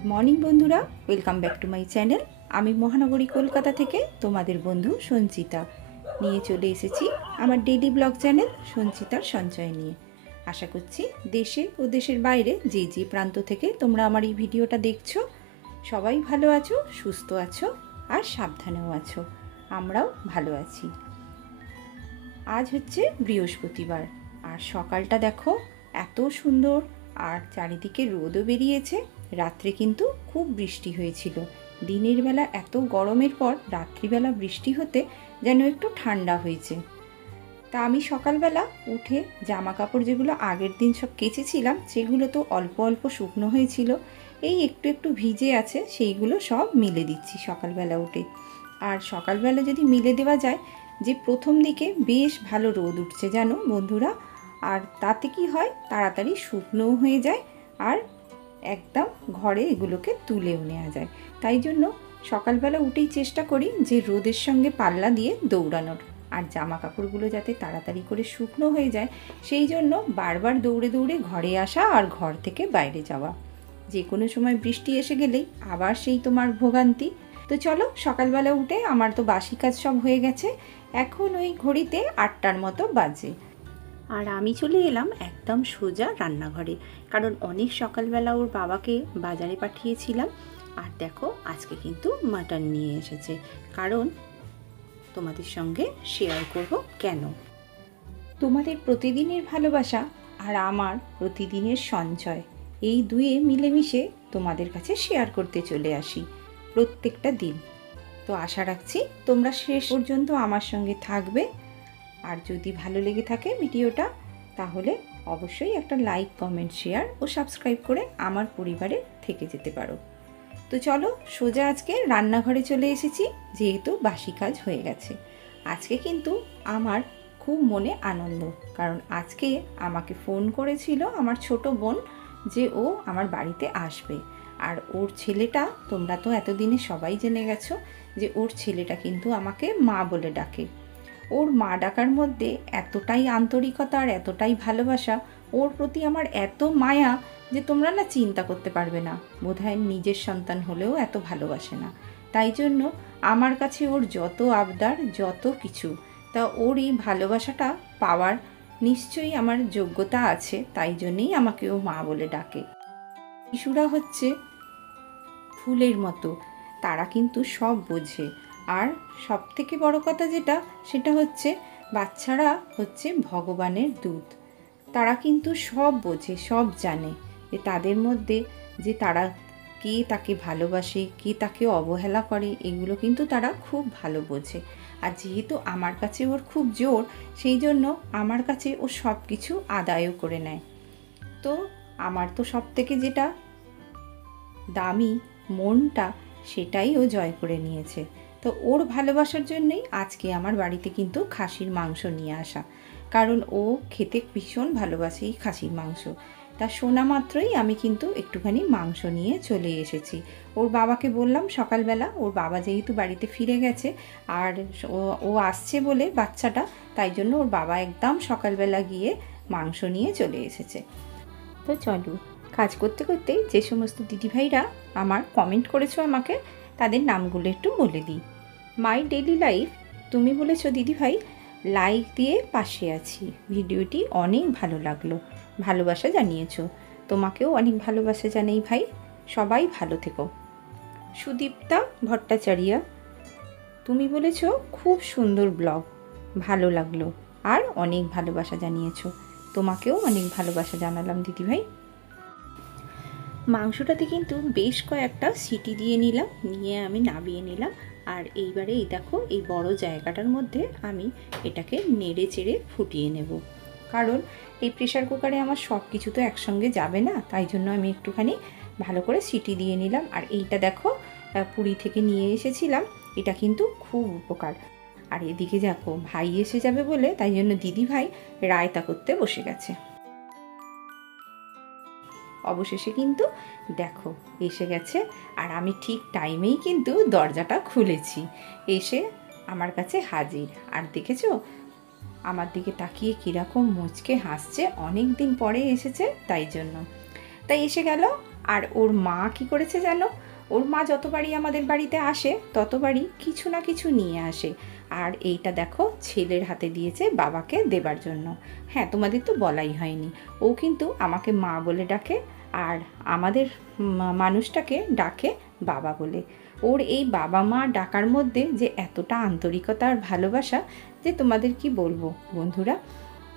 Good morning বন্ধুরা, welcome back to my channel. আমি মহানগরী কলকাতা থেকে তোমাদের বন্ধু সঞ্চিতা নিয়ে চলে এসেছি আমার ডেইলি ব্লগ চ্যানেল সঞ্চিতার সঞ্চয় নিয়ে। আশা করছি দেশে ও দেশের বাইরে যে যে প্রান্ত থেকে তোমরা আমার এই ভিডিওটা দেখছো সবাই ভালো আছো, সুস্থ আছো আর সাবধানেও আছো। আমরাও ভালো আছি। আজ হচ্ছে বৃহস্পতিবার আর সকালটা দেখো এত সুন্দর, আর চারিদিকে রোদও বেরিয়েছে। রাত্রে কিন্তু খুব বৃষ্টি হয়েছিল। দিনের বেলা এত গরমের পর রাত্রিবেলা বৃষ্টি হতে যেন একটু ঠান্ডা হয়েছে। তা আমি সকালবেলা উঠে জামা কাপড় যেগুলো আগের দিন সব কেচেছিলাম সেগুলো তো অল্প অল্প শুকনো হয়েছিল, এই একটু একটু ভিজে আছে, সেইগুলো সব মিলে দিচ্ছি সকালবেলা উঠে। আর সকালবেলা যদি মিলে দেওয়া যায় যে প্রথম দিকে বেশ ভালো রোদ উঠছে জানো বন্ধুরা, আর তাতে কি হয় তাড়াতাড়ি শুকনোও হয়ে যায় আর একদম ঘরে এগুলোকে তুলেও নেওয়া যায়। তাই জন্য সকালবেলা উঠেই চেষ্টা করি যে রোদের সঙ্গে পাল্লা দিয়ে দৌড়ানোর, আর জামা কাপড়গুলো যাতে তাড়াতাড়ি করে শুকনো হয়ে যায় সেই জন্য বারবার দৌড়ে দৌড়ে ঘরে আসা আর ঘর থেকে বাইরে যাওয়া। যে কোনো সময় বৃষ্টি এসে গেলেই আবার সেই তোমার ভোগান্তি। তো চলো সকালবেলা উঠে আমার তো বাসি কাজ সব হয়ে গেছে, এখন ওই ঘড়িতে 8টার মতো বাজে। আর আমি চলে এলাম একদম সোজা রান্নাঘরে, কারণ অনেক সকালবেলা ওর বাবাকে বাজারে পাঠিয়েছিলাম। আর দেখো আজকে কিন্তু মাটন নিয়ে এসেছে, কারণ তোমাদের সঙ্গে শেয়ার করব কেন। তোমাদের প্রতিদিনের ভালোবাসা আর আমার প্রতিদিনের সঞ্চয়, এই দুয়ে মিলেমিশে তোমাদের কাছে শেয়ার করতে চলে আসি প্রত্যেকটা দিন। তো আশা রাখছি তোমরা শেষ পর্যন্ত আমার সঙ্গে থাকবে। আর যদি ভালো লেগে থাকে ভিডিওটা তাহলে অবশ্যই একটা লাইক, কমেন্ট, শেয়ার ও সাবস্ক্রাইব করে আমার পরিবারে থেকে যেতে পারো। তো চলো সোজা আজকে রান্নাঘরে চলে এসেছি, যেহেতু বাসি কাজ হয়ে গেছে। আজকে কিন্তু আমার খুব মনে আনন্দ, কারণ আজকে আমাকে ফোন করেছিল আমার ছোট বোন যে ও আমার বাড়িতে আসবে। আর ওর ছেলেটা, তোমরা তো এতদিনে সবাই জেনে গেছো যে ওর ছেলেটা কিন্তু আমাকে মা বলে ডাকে। ওর মা ডাকার মধ্যে এতটাই আন্তরিকতা আর এতটাই ভালোবাসা, ওর প্রতি আমার এত মায়া যে তোমরা না চিন্তা করতে পারবে না। বোধহয় নিজের সন্তান হলেও এত ভালোবাসে না। তাই জন্য আমার কাছে ওর যত আবদার, যত কিছু, তা ওর এই ভালোবাসাটা পাওয়ার নিশ্চয়ই আমার যোগ্যতা আছে, তাই জন্যেই আমাকে ও মা বলে ডাকে। শিশুরা হচ্ছে ফুলের মতো, তারা কিন্তু সব বোঝে। আর সব থেকে বড় কথা যেটা, সেটা হচ্ছে বাচ্চারা হচ্ছে ভগবানের দূত। তারা কিন্তু সব বোঝে, সব জানে যে তাদের মধ্যে যে তারা কে তাকে ভালোবাসে, কে তাকে অবহেলা করে, এগুলো কিন্তু তারা খুব ভালো বোঝে। আর যেহেতু আমার কাছে ওর খুব জোর, সেই জন্য আমার কাছে ও সব কিছু আদায়ও করে নেয়। তো আমার তো সব থেকে যেটা দামি মনটা, সেটাই ও জয় করে নিয়েছে। তো ওর ভালোবাসার জন্যই আজকে আমার বাড়িতে কিন্তু খাসির মাংস নিয়ে আসা, কারণ ও খেতে ভীষণ ভালোবাসে এই খাসির মাংস। তা শোনা মাত্রই আমি কিন্তু একটুখানি মাংস নিয়ে চলে এসেছি। ওর বাবাকে বললাম সকালবেলা, ওর বাবা যেহেতু বাড়িতে ফিরে গেছে আর ও আসছে বলে বাচ্চাটা, তাই জন্য ওর বাবা একদম সকালবেলা গিয়ে মাংস নিয়ে চলে এসেছে। তো চলো কাজ করতে করতে যে সমস্ত দিদিভাইরা আমার কমেন্ট করেছো আমাকে, তাদের নামগুলো একটু বলে দিই। মাই ডেইলি লাইফ, তুমি বলেছো দিদিভাই লাইক দিয়ে পাশে আছি, ভিডিওটি অনেক ভালো লাগলো, ভালোবাসা জানিয়েছো। তোমাকেও অনেক ভালোবাসা জানাই ভাই, সবাই ভালো থেকো। সুদীপ্তা ভট্টাচার্য, তুমি বলেছো খুব সুন্দর ব্লগ, ভালো লাগলো, আর অনেক ভালোবাসা জানিয়েছো। তোমাকেও অনেক ভালোবাসা জানালাম দিদিভাই। মাংসটাতে কিন্তু বেশ কয়েকটা সিটি দিয়ে নিলাম, নিয়ে আমি নামিয়ে নিলাম। আর এইবারে এই দেখো এই বড় জায়গাটার মধ্যে আমি এটাকে নেড়ে চেড়ে ফুটিয়ে নেব, কারণ এই প্রেশার কুকারে আমার সব কিছু তো একসঙ্গে যাবে না, তাই জন্য আমি একটুখানি ভালো করে সিটি দিয়ে নিলাম। আর এইটা দেখো পুরী থেকে নিয়ে এসেছিলাম, এটা কিন্তু খুব উপকার। আর এদিকে দেখো ভাই এসে যাবে বলে তাই জন্য দিদি ভাই রায়তা করতে বসে গেছে। অবশেষে কিন্তু দেখো এসে গেছে, আর আমি ঠিক টাইমেই কিন্তু দরজাটা খুলেছি, এসে আমার কাছে হাজির। আর দেখেছো আমার দিকে তাকিয়ে কীরকম মুচকে হাসছে, অনেক দিন পরে এসেছে তাই জন্য। তাই এসে গেল আর ওর মা কি করেছে জানো, ওর মা যতবারই আমাদের বাড়িতে আসে ততবারই কিছু না কিছু নিয়ে আসে। আর এইটা দেখো ছেলের হাতে দিয়েছে বাবাকে দেবার জন্য। হ্যাঁ, তোমাদের তো বলাই হয়নি, ও কিন্তু আমাকে মা বলে ডাকে আর আমাদের মানুষটাকে ডাকে বাবা বলে। ওর এই বাবা মা ডাকার মধ্যে যে এতটা আন্তরিকতা আর ভালোবাসা, যে তোমাদের কি বলবো বন্ধুরা।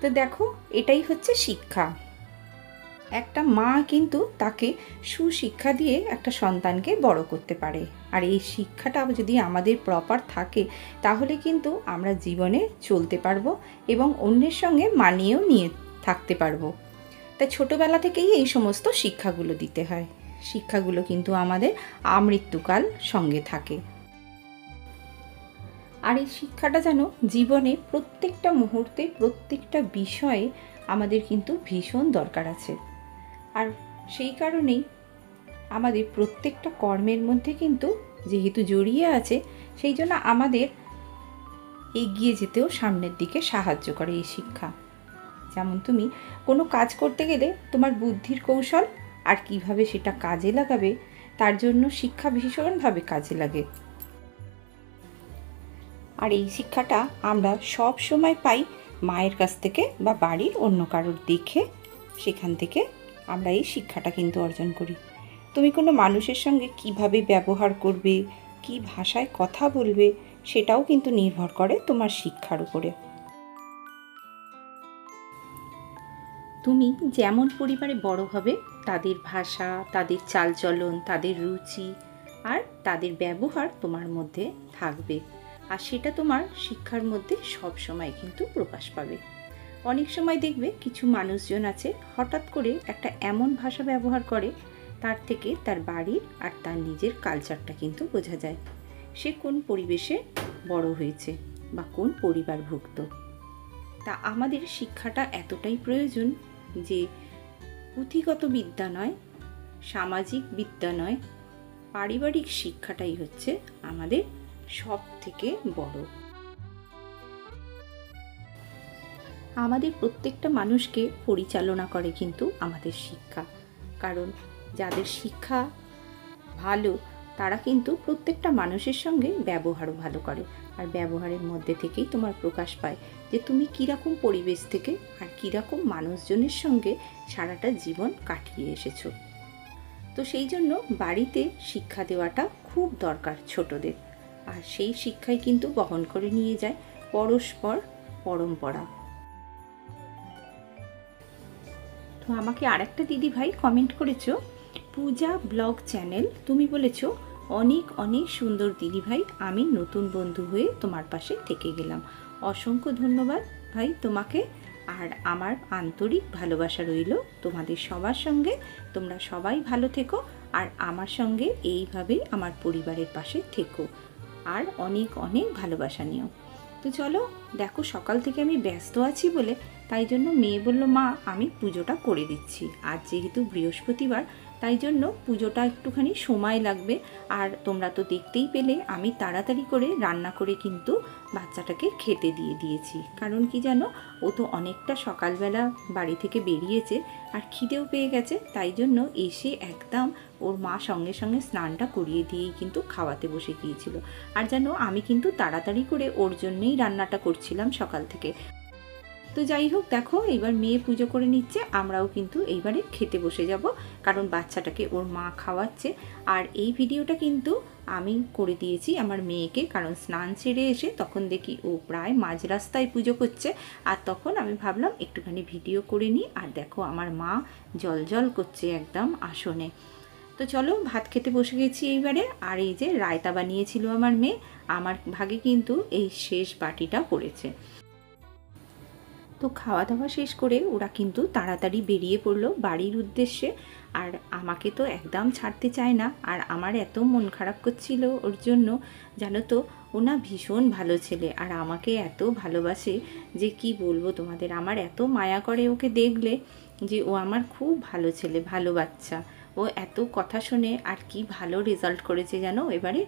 তো দেখো, এটাই হচ্ছে শিক্ষা। একটা মা কিন্তু তাকে সুশিক্ষা দিয়ে একটা সন্তানকে বড় করতে পারে। আর এই শিক্ষাটা যদি আমাদের প্রপার থাকে, তাহলে কিন্তু আমরা জীবনে চলতে পারবো এবং অন্যের সঙ্গে মানিয়েও নিয়ে থাকতে পারবো। তাই ছোটোবেলা থেকেই এই সমস্ত শিক্ষাগুলো দিতে হয়। শিক্ষাগুলো কিন্তু আমাদের আমৃত্যুকাল সঙ্গে থাকে। আর এই শিক্ষাটা যেন জীবনে প্রত্যেকটা মুহূর্তে প্রত্যেকটা বিষয়ে আমাদের কিন্তু ভীষণ দরকার আছে। আর সেই কারণেই আমাদের প্রত্যেকটা কর্মের মধ্যে কিন্তু যেহেতু জড়িয়ে আছে, সেই জন্য আমাদের এগিয়ে যেতেও সামনের দিকে সাহায্য করে এই শিক্ষা। যেমন তুমি কোনো কাজ করতে গেলে তোমার বুদ্ধির কৌশল আর কিভাবে সেটা কাজে লাগাবে, তার জন্য শিক্ষা ভীষণভাবে কাজে লাগে। আর এই শিক্ষাটা আমরা সব সময় পাই মায়ের কাছ থেকে বা বাড়ির অন্য কারোর দেখে, সেখান থেকে আমরা এই শিক্ষাটা কিন্তু অর্জন করি। তুমি কোনো মানুষের সঙ্গে কিভাবে ব্যবহার করবে, কি ভাষায় কথা বলবে, সেটাও কিন্তু নির্ভর করে তোমার শিক্ষার উপরে। তুমি যেমন পরিবারে বড় হবে, তাদের ভাষা, তাদের চালচলন, তাদের রুচি আর তাদের ব্যবহার তোমার মধ্যে থাকবে। আর সেটা তোমার শিক্ষার মধ্যে সব সময় কিন্তু প্রকাশ পাবে। অনেক সময় দেখবে কিছু মানুষজন আছে হঠাৎ করে একটা এমন ভাষা ব্যবহার করে, তার থেকে তার বাড়ির আর তার নিজের কালচারটা কিন্তু বোঝা যায়, সে কোন পরিবেশে বড় হয়েছে বা কোন পরিবারভুক্ত। তা আমাদের শিক্ষাটা এতটাই প্রয়োজন যে পুঁথিগত বিদ্যা নয়, সামাজিক বিদ্যা নয়, পারিবারিক শিক্ষাটাই হচ্ছে আমাদের সব থেকে বড়। আমাদের প্রত্যেকটা মানুষকে পরিচালনা করে কিন্তু আমাদের শিক্ষা। কারণ যাদের শিক্ষা ভালো, তারা কিন্তু প্রত্যেকটা মানুষের সঙ্গে ব্যবহারও ভালো করে। আর ব্যবহারের মধ্যে থেকেই তোমার প্রকাশ পায় যে তুমি কীরকম পরিবেশ থেকে আর কীরকম মানুষজনের সঙ্গে সারাটা জীবন কাটিয়ে এসেছো। তো সেই জন্য বাড়িতে শিক্ষা দেওয়াটা খুব দরকার ছোটদের। আর সেই শিক্ষাই কিন্তু বহন করে নিয়ে যায় পরস্পর পরম্পরা। তো আমাকে আরেকটা দিদিভাই কমেন্ট করেছো, পূজা ব্লগ চ্যানেল, তুমি বলেছো অনেক অনেক সুন্দর দিদিভাই, আমি নতুন বন্ধু হয়ে তোমার পাশে থেকে গেলাম। অসংখ্য ধন্যবাদ ভাই তোমাকে। আর আমার আন্তরিক ভালোবাসা রইল তোমাদের সবার সঙ্গে। তোমরা সবাই ভালো থেকো আর আমার সঙ্গে এইভাবেই আমার পরিবারের পাশে থেকো আর অনেক অনেক ভালোবাসা নিও। তো চলো, দেখো সকাল থেকে আমি ব্যস্ত আছি বলে তাই জন্য মেয়ে বলল, মা আমি পুজোটা করে দিচ্ছি। আর যেহেতু বৃহস্পতিবার, তাই জন্য পুজোটা একটুখানি সময় লাগবে। আর তোমরা তো দেখতেই পেলে আমি তাড়াতাড়ি করে রান্না করে কিন্তু বাচ্চাটাকে খেতে দিয়ে দিয়েছি। কারণ কি জানো, ও তো অনেকটা সকালবেলা বাড়ি থেকে বেরিয়েছে আর খিদেও পেয়ে গেছে। তাই জন্য এসে একদম ওর মা সঙ্গে সঙ্গে স্নানটা করিয়ে দিয়েই কিন্তু খাওয়াতে বসে গিয়েছিল। আর জানো, আমি কিন্তু তাড়াতাড়ি করে ওর জন্যেই রান্নাটা করছিলাম সকাল থেকে। তো যাই হোক, দেখো এবার মেয়ে পুজো করে নিচ্ছে, আমরাও কিন্তু এইবারে খেতে বসে যাব, কারণ বাচ্চাটাকে ওর মা খাওয়াচ্ছে। আর এই ভিডিওটা কিন্তু আমি করে দিয়েছি আমার মেয়েকে, কারণ স্নান সেরে এসে তখন দেখি ও প্রায় মাঝ রাস্তায় পুজো করছে। আর তখন আমি ভাবলাম একটুখানি ভিডিও করে নিই। আর দেখো আমার মা জল করছে একদম আসনে। তো চলো ভাত খেতে বসে গেছি এইবারে। আর এই যে রায়তা বানিয়েছিল আমার মেয়ে, আমার ভাগে কিন্তু এই শেষ বাটিটা পড়েছে। তো খাওয়া দাওয়া শেষ করে ওরা কিন্তু তাড়াতাড়ি বেরিয়ে পড়লো বাড়ির উদ্দেশ্যে। আর আমাকে তো একদম ছাড়তে চায় না। আর আমার এত মন খারাপ করছিল ওর জন্য, জানো তো। ও না ভীষণ ভালো ছেলে আর আমাকে এত ভালোবাসে যে কি বলবো তোমাদের। আমার এত মায়া করে ওকে দেখলে, যে ও আমার খুব ভালো ছেলে, ভালো বাচ্চা। ও এত কথা শোনে আর কি ভালো রেজাল্ট করেছে জানো, এবারে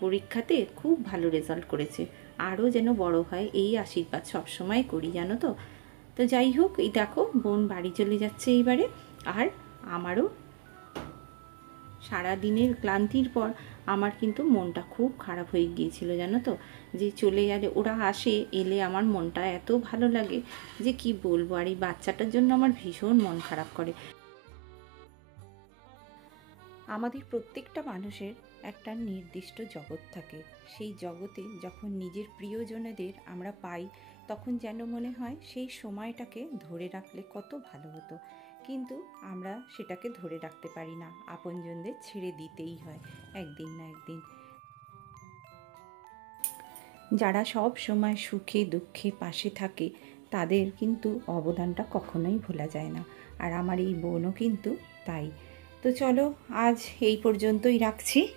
পরীক্ষাতে খুব ভালো রেজাল্ট করেছে। আরও যেন বড় হয় এই আশীর্বাদ সবসময় করি, জানো তো। তো যাই হোক, এই দেখো বোন বাড়ি চলে যাচ্ছে এইবারে। আর আমারও সারা দিনের ক্লান্তির পর আমার কিন্তু মনটা খুব খারাপ হয়ে গিয়েছিল, জানো তো, যে চলে গেলে ওরা আসে, এলে আমার মনটা এত ভালো লাগে যে কি বলবো। আর এই বাচ্চাটার জন্য আমার ভীষণ মন খারাপ করে। আমাদের প্রত্যেকটা মানুষের একটা নির্দিষ্ট জগৎ থাকে। সেই জগতে যখন নিজের প্রিয়জনেদের আমরা পাই, তখন যেন মনে হয় সেই সময়টাকে ধরে রাখলে কত ভালো হতো। কিন্তু আমরা সেটাকে ধরে রাখতে পারি না, আপনজনদের ছেড়ে দিতেই হয় একদিন না একদিন। যারা সব সময় সুখে দুঃখে পাশে থাকে, তাদের কিন্তু অবদানটা কখনোই ভোলা যায় না। আর আমার এই বোনও কিন্তু তাই। তো চলো, আজ এই পর্যন্তই রাখছি।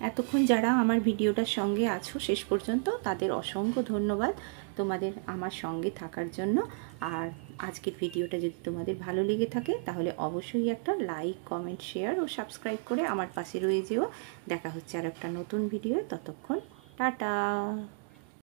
এতক্ষণ যারা আমার ভিডিওটার সঙ্গে আছো শেষ পর্যন্ত, তাদের অসংখ্য ধন্যবাদ তোমাদের আমার সঙ্গে থাকার জন্য। আর আজকের ভিডিওটা যদি তোমাদের ভালো লেগে থাকে, তাহলে অবশ্যই একটা লাইক, কমেন্ট, শেয়ার ও সাবস্ক্রাইব করে আমার পাশে রয়ে যেও। দেখা হচ্ছে আর একটা নতুন ভিডিও। ততক্ষণ টাটা।